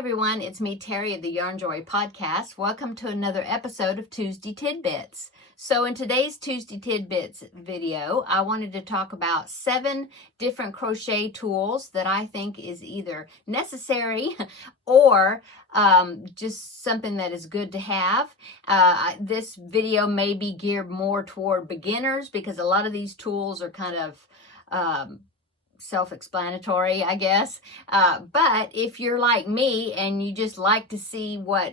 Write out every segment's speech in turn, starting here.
everyone, it's me, Terri of the Yarn Joy podcast. Welcome to another episode of Tuesday Tidbits. So in today's Tuesday Tidbits video, I wanted to talk about 7 different crochet tools that I think is either necessary or just something that is good to have. This video may be geared more toward beginners because a lot of these tools are kind of self-explanatory, I guess. But if you're like me and you just like to see what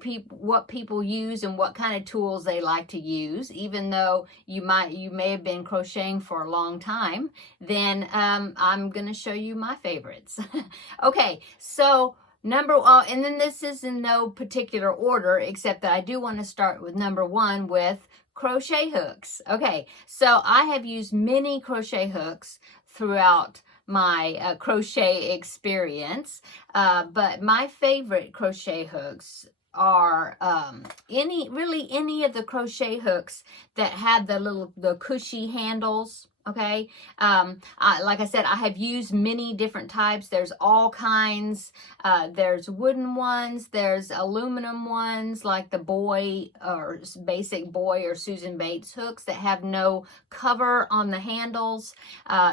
people use and what kind of tools they like to use, even though you may have been crocheting for a long time, then I'm going to show you my favorites. Okay, so and then this is in no particular order, except that I do want to start with number 1 with crochet hooks. Okay, so I have used many crochet hooks throughout my crochet experience, but my favorite crochet hooks are any of the crochet hooks that have the cushy handles. Okay, like I said, I have used many different types. There's all kinds. There's wooden ones. There's aluminum ones, like the boy or basic boy or Susan Bates hooks that have no cover on the handles.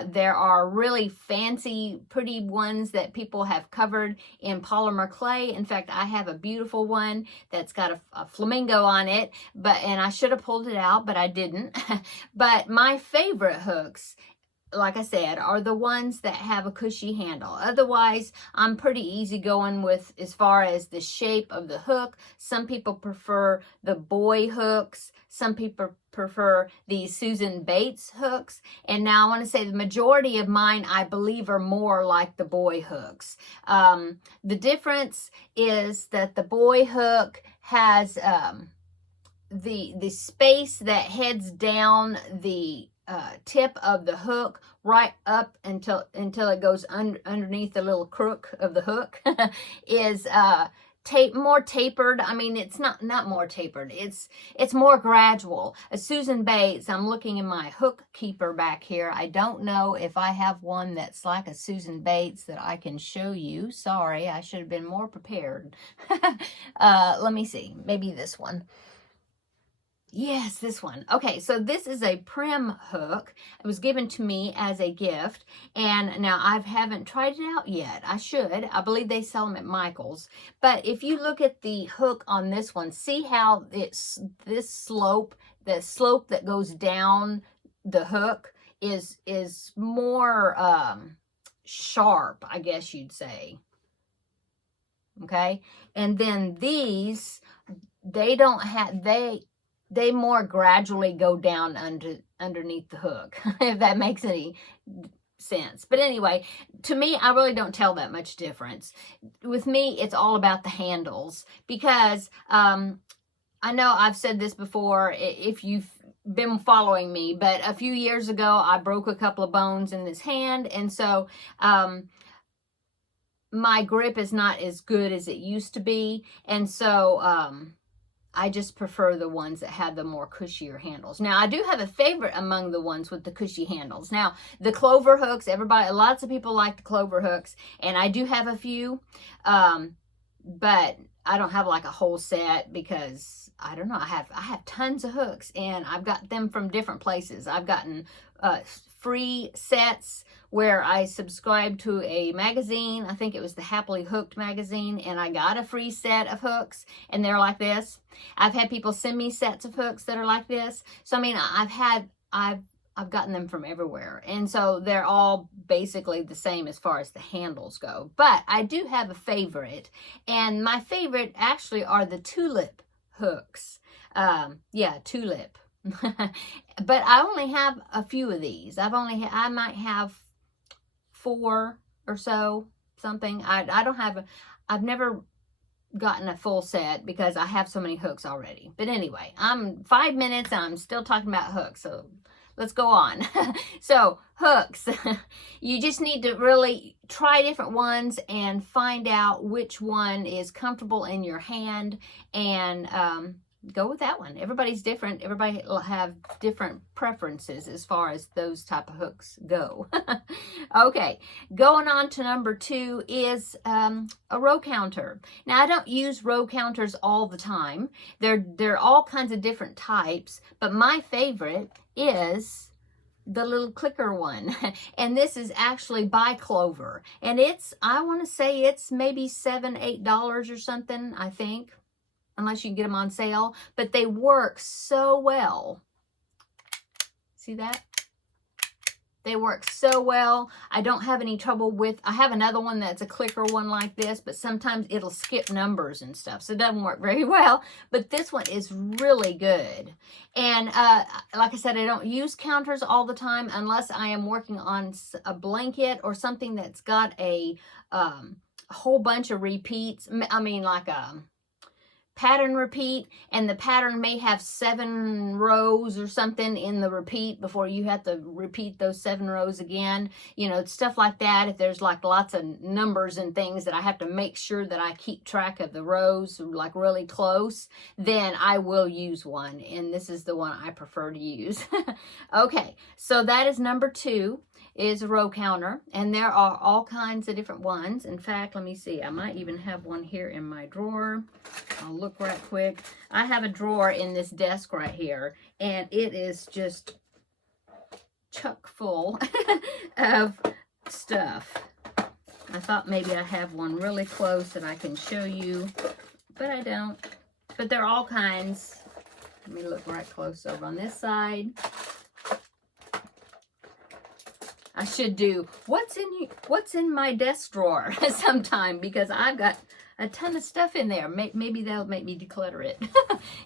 There are really fancy, pretty ones that people have covered in polymer clay. In fact, I have a beautiful one that's got a flamingo on it, and I should have pulled it out, but I didn't. But my favorite hooks, like I said, are the ones that have a cushy handle. Otherwise, I'm pretty easygoing with as far as the shape of the hook. Some people prefer the boy hooks. Some people prefer the Susan Bates hooks. And now I want to say the majority of mine, I believe, are more like the boy hooks. The difference is that the boy hook has the space that heads down the tip of the hook right up until it goes underneath the little crook of the hook is more tapered. I mean, it's not more tapered. It's more gradual. A Susan Bates, I'm looking in my hook keeper back here. I don't know if I have one that's like a Susan Bates that I can show you. Sorry, I should have been more prepared. Let me see. Maybe this one. Yes, this one. Okay, so this is a Prim hook. It was given to me as a gift, and now I haven't tried it out yet. I should. I believe they sell them at Michael's. But if you look at the hook on this one, see how it's this slope, the slope that goes down the hook is more sharp, I guess you'd say. Okay, and then these, they more gradually go down underneath the hook, if that makes any sense. But anyway, to me, I really don't tell that much difference. With me, it's all about the handles, because I know I've said this before if you've been following me, but a few years ago, I broke a couple of bones in this hand, and so my grip is not as good as it used to be, and so I just prefer the ones that have the more cushier handles. Now, I do have a favorite among the ones with the cushy handles. Now, the clover hooks, lots of people like the clover hooks, and I do have a few, but I don't have like a whole set because, I don't know, I have tons of hooks, and I've got them from different places. I've gotten free sets where I subscribed to a magazine. I think it was the Happily Hooked magazine, and I got a free set of hooks, and they're like this. I've had people send me sets of hooks that are like this. So I mean, I've gotten them from everywhere, and so they're all basically the same as far as the handles go. But I do have a favorite, and my favorite actually are the tulip hooks. Yeah, tulip. But I only have a few of these. I might have 4 or so, something. I've never gotten a full set because I have so many hooks already. But anyway, I'm 5 minutes and I'm still talking about hooks, so let's go on. So hooks, you just need to really try different ones and find out which one is comfortable in your hand, and go with that one. Everybody's different. Everybody will have different preferences as far as those type of hooks go. Okay, going on to number 2 is a row counter. Now, I don't use row counters all the time. There are all kinds of different types, but my favorite is the little clicker one. And this is actually by Clover. And it's, I want to say it's maybe $7, $8 or something, I think, unless you can get them on sale. But they work so well. See that? They work so well. I don't have any trouble with, I have another one that's a clicker one like this, but sometimes it'll skip numbers and stuff, so it doesn't work very well. But this one is really good. And like I said, I don't use counters all the time unless I am working on a blanket or something that's got a whole bunch of repeats. I mean, like a pattern repeat, and the pattern may have 7 rows or something in the repeat before you have to repeat those 7 rows again, you know, stuff like that. If there's like lots of numbers and things that I have to make sure that I keep track of the rows like really close, then I will use one, and this is the one I prefer to use. Okay, so that is number 2, is a row counter, and there are all kinds of different ones. In fact, let me see, I might even have one here in my drawer. I'll look right quick. I have a drawer in this desk right here, and it is just chock full of stuff. I thought maybe I have one really close that I can show you, but I don't. But they're all kinds. Let me look right close over on this side. I should do what's in my desk drawer sometime, because I've got a ton of stuff in there. Maybe that'll make me declutter it.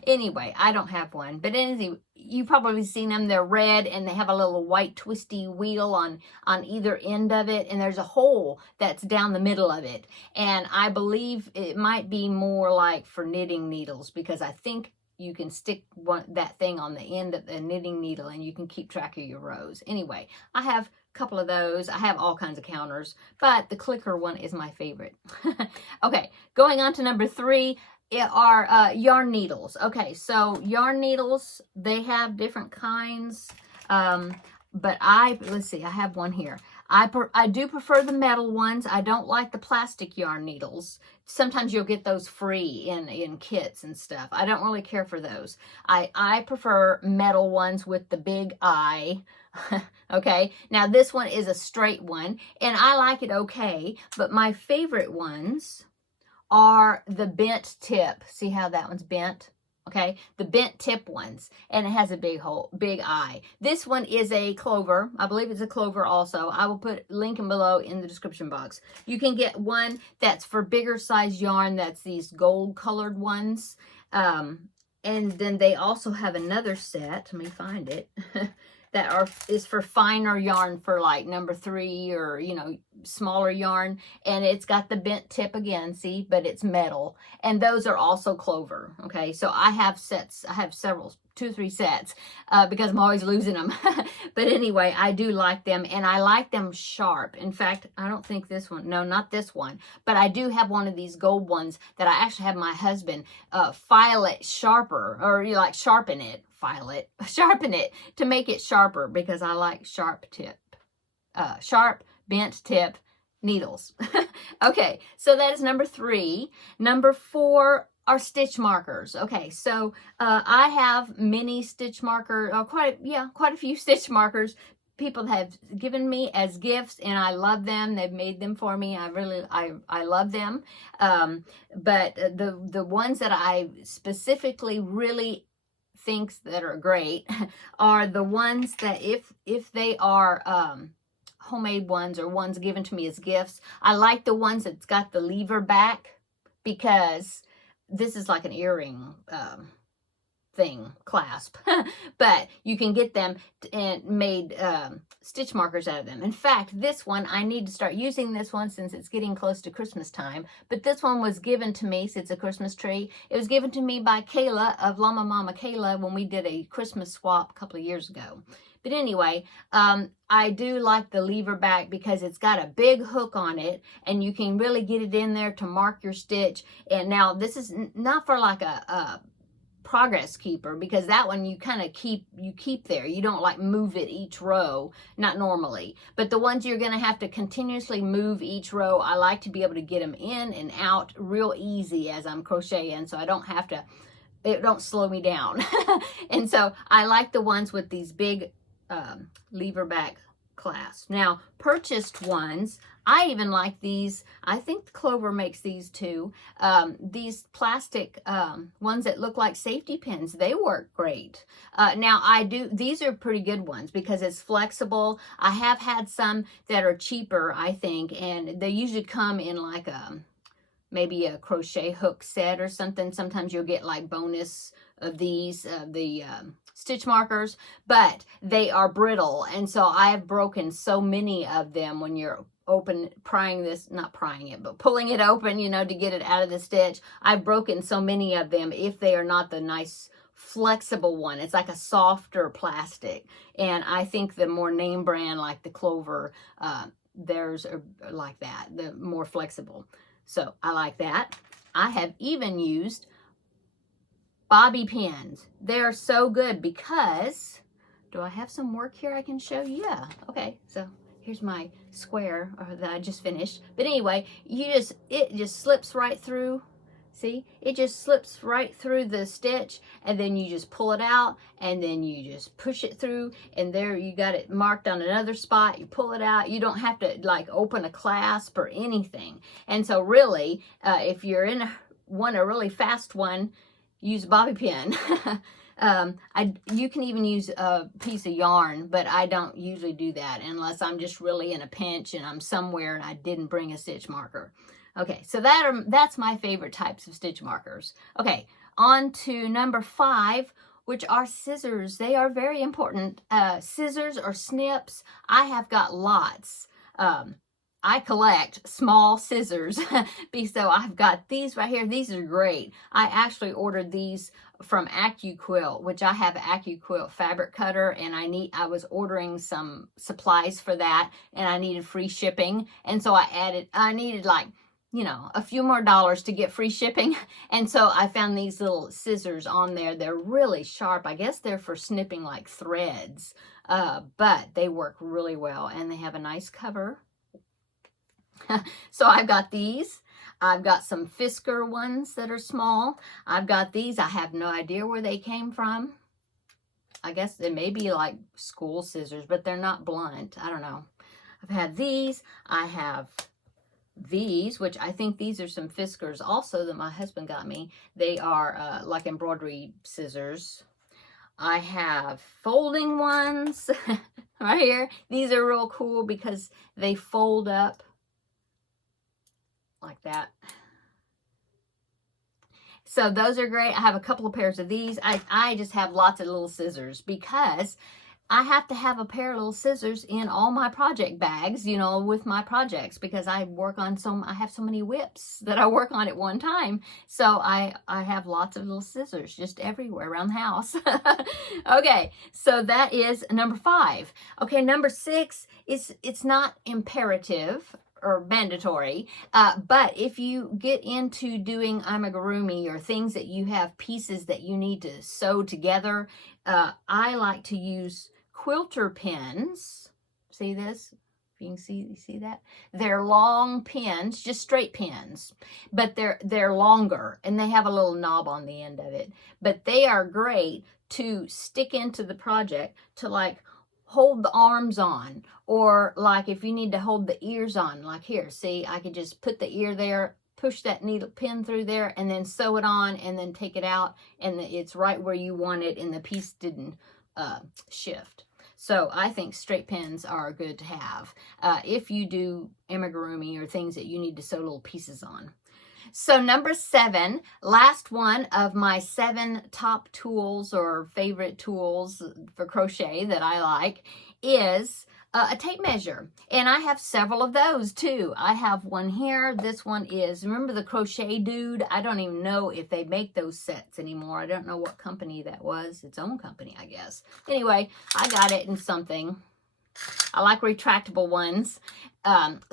Anyway, I don't have one, but anyway, you probably seen them. They're red, and they have a little white twisty wheel on either end of it, and there's a hole that's down the middle of it. And I believe it might be more like for knitting needles, because I think you can stick that thing on the end of the knitting needle, and you can keep track of your rows. Anyway, I have couple of those. I have all kinds of counters, but the clicker one is my favorite. Okay, going on to number 3 are yarn needles. Okay, so yarn needles, they have different kinds, but let's see, I have one here. I do prefer the metal ones. I don't like the plastic yarn needles. Sometimes you'll get those free in kits and stuff. I don't really care for those. I prefer metal ones with the big eye. Okay, now this one is a straight one, and I like it okay, but my favorite ones are the bent tip. See how that one's bent? Okay, the bent tip ones, and it has a big hole, big eye. This one is a Clover. I believe it's a Clover also. I will put linking below in the description box. You can get one that's for bigger size yarn. That's these gold colored ones. And then they also have another set. Let me find it. That is for finer yarn, for like number 3 or, you know, smaller yarn. And it's got the bent tip again, see, but it's metal. And those are also Clover. Okay, so I have sets. I have several, 2 or 3 sets, because I'm always losing them. But anyway, I do like them, and I like them sharp. In fact, I don't think this one, no, not this one, but I do have one of these gold ones that I actually have my husband file it sharper, or you like sharpen it. Sharpen it to make it sharper, because I like sharp bent tip needles. Okay, so that is number 3. Number 4 are stitch markers. Okay, so I have many stitch markers, quite a few stitch markers people have given me as gifts, and I love them. They've made them for me. I love them. But the ones that I specifically really thinks that are great are the ones that if they are homemade ones or ones given to me as gifts, I like the ones that's got the lever back, because this is like an earring clasp, but you can get them and made stitch markers out of them. In fact, this one, I need to start using this one since it's getting close to Christmas time, but this one was given to me, since it's a Christmas tree. It was given to me by Kayla of Llama Mama Kayla when we did a Christmas swap a couple of years ago. But anyway, I do like the lever back, because it's got a big hook on it, and you can really get it in there to mark your stitch. And now this is not for like a progress keeper, because that one you kind of keep there. You don't like move it each row, not normally. But the ones you're going to have to continuously move each row, I like to be able to get them in and out real easy as I'm crocheting, so I don't have to, it don't slow me down. And so I like the ones with these big lever back clasps. Now, purchased ones, I even like these. I think Clover makes these too. These plastic ones that look like safety pins, they work great. Now, these are pretty good ones because it's flexible. I have had some that are cheaper, I think, and they usually come in like maybe a crochet hook set or something. Sometimes you'll get like bonus of these, the stitch markers, but they are brittle. And so I have broken so many of them when you're pulling it open, you know, to get it out of the stitch. I've broken so many of them if they are not the nice flexible one. It's like a softer plastic. And I think the more name brand, like the Clover, theirs are like that, the more flexible. So I like that. I have even used bobby pins. They're so good because, do I have some work here I can show you? Yeah, okay, so here's my square that I just finished. But anyway, it just slips right through. See, it just slips right through the stitch, and then you just pull it out, and then you just push it through, and there you got it marked on another spot. You pull it out. You don't have to like open a clasp or anything. And so really, if you're want a really fast one, use a bobby pin. You can even use a piece of yarn, but I don't usually do that unless I'm just really in a pinch and I'm somewhere and I didn't bring a stitch marker. Okay, so that's my favorite types of stitch markers. Okay, on to number 5, which are scissors. They are very important. Scissors or snips, I have got lots. I collect small scissors, so I've got these right here. These are great. I actually ordered these from AccuQuilt, which I have an AccuQuilt fabric cutter, and I was ordering some supplies for that, and I needed free shipping, and so I needed like, you know, a few more dollars to get free shipping. And so I found these little scissors on there. They're really sharp. I guess they're for snipping like threads, but they work really well, and they have a nice cover. So I've got these. I've got some Fisker ones that are small. I've got these. I have no idea where they came from. I guess they may be like school scissors, but they're not blunt. I don't know. I've had these. I have these, which I think these are some Fiskers also that my husband got me. They are like embroidery scissors. I have folding ones right here. These are real cool because they fold up like that. So those are great. I have a couple of pairs of these. I just have lots of little scissors because I have to have a pair of little scissors in all my project bags, you know, with my projects, because I have so many whips that I work on at one time. So I have lots of little scissors just everywhere around the house. Okay, so that is number 5. Okay, number 6 is, it's not imperative or mandatory, but if you get into doing amigurumi or things that you have pieces that you need to sew together, I like to use quilter pins. See this? You can see that? They're long pins, just straight pins, but they're longer, and they have a little knob on the end of it. But they are great to stick into the project to like hold the arms on, or like if you need to hold the ears on, like here, see, I could just put the ear there, push that needle pin through there, and then sew it on, and then take it out, and it's right where you want it, and the piece didn't shift. So I think straight pins are good to have if you do amigurumi or things that you need to sew little pieces on. So number 7, last one of my 7 top tools or favorite tools for crochet that I like is a tape measure. And I have several of those too. I have one here. This one is, remember the Crochet Dude? I don't even know if they make those sets anymore. I don't know what company that was. Its own company, I guess. Anyway, I got it in something. I like retractable ones.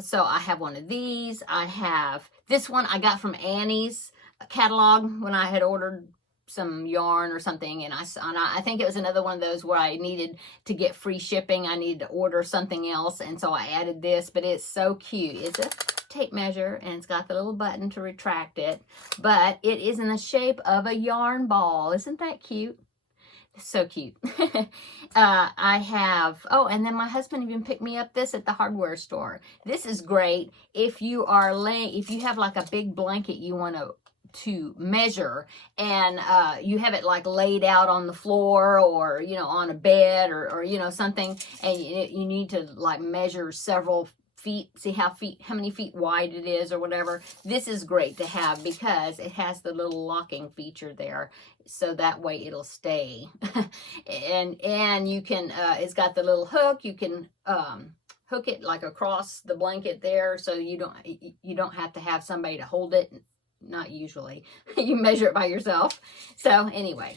So I have one of these. I have this one I got from Annie's catalog when I had ordered some yarn or something, and I think it was another one of those where I needed to get free shipping. I needed to order something else, and so I added this, but it's so cute. It's a tape measure, and it's got the little button to retract it, but it is in the shape of a yarn ball. Isn't that cute? So cute. I have, oh, and then my husband even picked me up this at the hardware store. This is great if you are if you have like a big blanket you want to measure, and you have it like laid out on the floor, or you know, on a bed, or you know, something, and you need to like measure several feet, see how many feet wide it is or whatever. This is great to have because it has the little locking feature there, so that way it'll stay. and you can it's got the little hook. You can hook it like across the blanket there, so you don't have to have somebody to hold it. Not usually. You measure it by yourself. So anyway,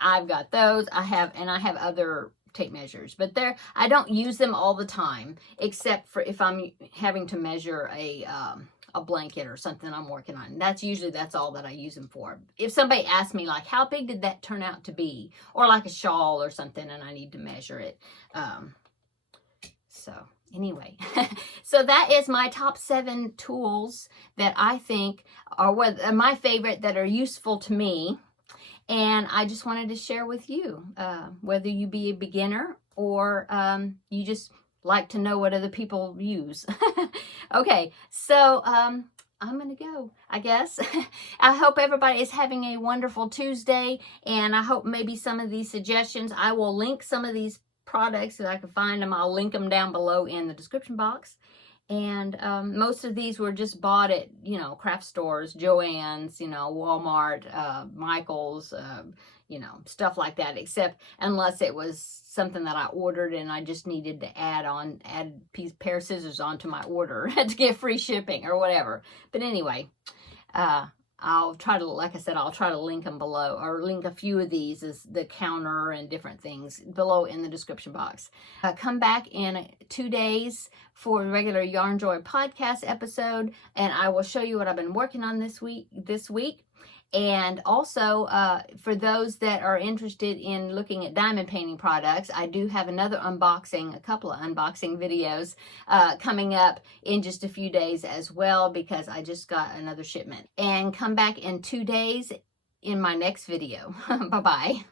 I've got those. I have other tape measures, but I don't use them all the time, except for if I'm having to measure a blanket or something I'm working on. That's all that I use them for. If somebody asks me like, how big did that turn out to be, or like a shawl or something, and I need to measure it. So anyway, so that is my top 7 tools that I think are my favorite, that are useful to me. And I just wanted to share with you, whether you be a beginner or you just like to know what other people use. Okay, so I'm going to go, I guess. I hope everybody is having a wonderful Tuesday, and I hope maybe some of these suggestions, I will link some of these products if I can find them. I'll link them down below in the description box. And most of these were just bought at, you know, craft stores, Joann's, you know, Walmart, Michael's, you know, stuff like that, except unless it was something that I ordered and I just needed to add a pair of scissors onto my order to get free shipping or whatever. But anyway, I'll try to, like I said, I'll try to link them below, or link a few of these as the counter and different things below in the description box. Come back in 2 days for the regular Yarn Joy podcast episode, and I will show you what I've been working on this week. And also, for those that are interested in looking at diamond painting products, I do have a couple of unboxing videos coming up in just a few days as well, because I just got another shipment. And come back in 2 days in my next video. Bye-bye.